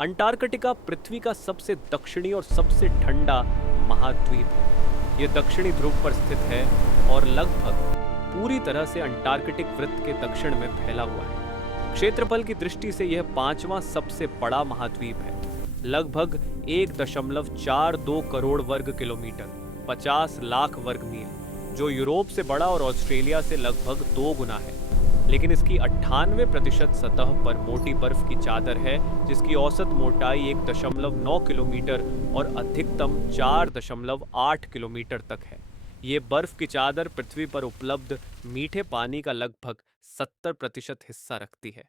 Antarctica पृथ्वी का सबसे दक्षिणी और सबसे ठंडा महाद्वीप है। यह दक्षिणी ध्रुव पर स्थित है और लगभग पूरी तरह से अंटार्कटिक वृत्त के दक्षिण में फैला हुआ है। क्षेत्रफल की दृष्टि से यह पांचवां सबसे बड़ा महाद्वीप है। लगभग 1.42 करोड़ वर्ग किलोमीटर, 50 लाख वर्ग मील, जो यूरोप से बड़ा और ऑस्ट्रेलिया से लगभग 2 गुना है। लेकिन इसकी 98% सतह पर मोटी बर्फ की चादर है, जिसकी औसत मोटाई 1.9 किलोमीटर और अधिकतम 4.8 किलोमीटर तक है। ये बर्फ की चादर पृथ्वी पर उपलब्ध मीठे पानी का लगभग 70% हिस्सा रखती है।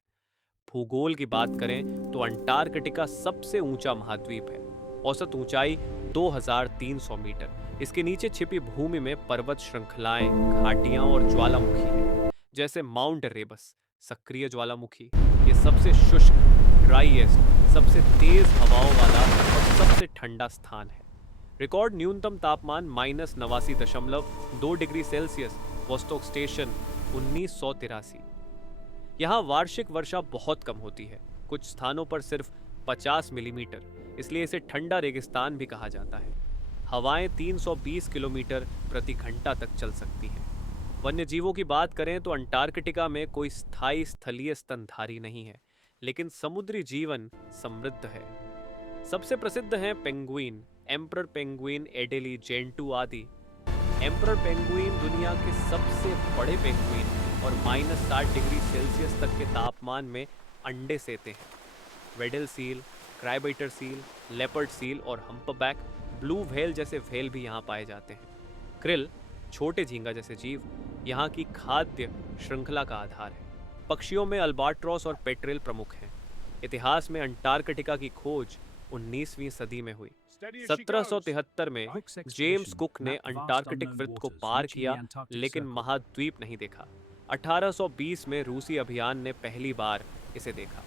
भूगोल की बात करें तो अंटार्कटिका सबसे ऊंचा महाद्वीप है। औसत ऊंचाई 2300 मीटर। इसके नीचे छिपी भूमि में पर्वत श्रृंखलाएं, घाटियां और ज्वालामुखी हैं, जैसे माउंट एरेबस, सक्रिय ज्वालामुखी। ये सबसे शुष्क, ड्राईएस्ट, सबसे तेज हवाओं वाला और सबसे ठंडा स्थान है। रिकॉर्ड न्यूनतम तापमान -89.2 डिग्री सेल्सियस, वोस्टोक स्टेशन 1983। यहाँ वार्षिक वर्षा बहुत कम होती है, कुछ स्थानों पर सिर्फ 50 मिलीमीटर, इसलिए इसे ठंडा रेगिस्तान भी कहा जाता है। हवाएं 320 किलोमीटर प्रति घंटा तक चल सकती हैं। वन्य जीवों की बात करें तो अंटार्कटिका में कोई स्थायी स्थलीय स्तनधारी नहीं है, लेकिन समुद्री जीवन समृद्ध है। सबसे प्रसिद्ध हैं पेंगुइन, एम्परर पेंगुइन, एडेली, जेंटू आदि। एम्परर पेंगुइन दुनिया के सबसे बड़े पेंगुइन और -60 डिग्री सेल्सियस तक के तापमान में अंडे सेते हैं। वेडल सील, क्राइबाइटर सील, लेपर्ड सील और हम्पबैक, ब्लू व्हेल जैसे व्हेल भी यहाँ पाए जाते हैं। क्रिल, छोटे झींगा जैसे जीव, यहाँ की खाद्य श्रृंखला का आधार है। पक्षियों में अल्बाट्रॉस और पेट्रेल प्रमुख हैं। इतिहास में अंटार्कटिका की खोज 19वीं सदी में हुई। 1773 में जेम्स कुक ने अंटार्कटिक वृत्त को पार किया, लेकिन महाद्वीप नहीं देखा। 1820 में रूसी अभियान ने पहली बार इसे देखा।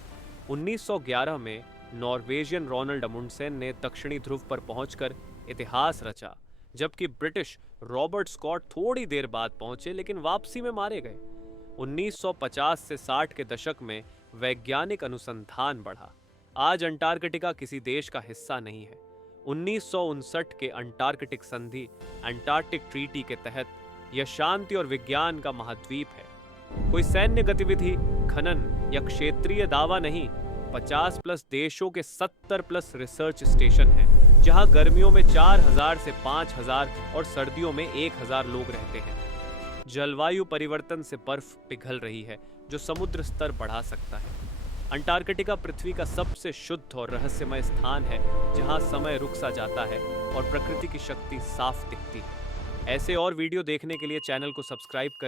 1911 में नॉर्वेजियन रोनाल्ड अमुंडसेन ने दक्षिणी ध्रुव पर पहुंचकर इतिहास रचा, जबकि ब्रिटिश रॉबर्ट स्कॉट थोड़ी देर बाद पहुंचे, लेकिन वापसी में मारे गए। 1950 से 60 के दशक में वैज्ञानिक अनुसंधान बढ़ा। आज अंटार्कटिका किसी देश का हिस्सा नहीं है। 1959 के अंटार्कटिक संधि, अंटार्कटिक ट्रीटी के तहत यह शांति और विज्ञान का महाद्वीप है। कोई सैन्य गतिविधि, खनन या क्षेत्रीय दावा नहीं। 50+ देशों के 70+ रिसर्च स्टेशन हैं, जहां गर्मियों में 4000 से 5000 और सर्दियों में 1000 लोग रहते हैं। जलवायु परिवर्तन से बर्फ पिघल रही है, जो समुद्र स्तर बढ़ा सकता है। अंटार्कटिका पृथ्वी का सबसे शुद्ध और रहस्यमय स्थान है, जहां समय रुक सा जाता है और प्रकृति की शक्ति साफ दिखती है। ऐसे और वीडियो देखने के लिए चैनल को सब्सक्राइब करें।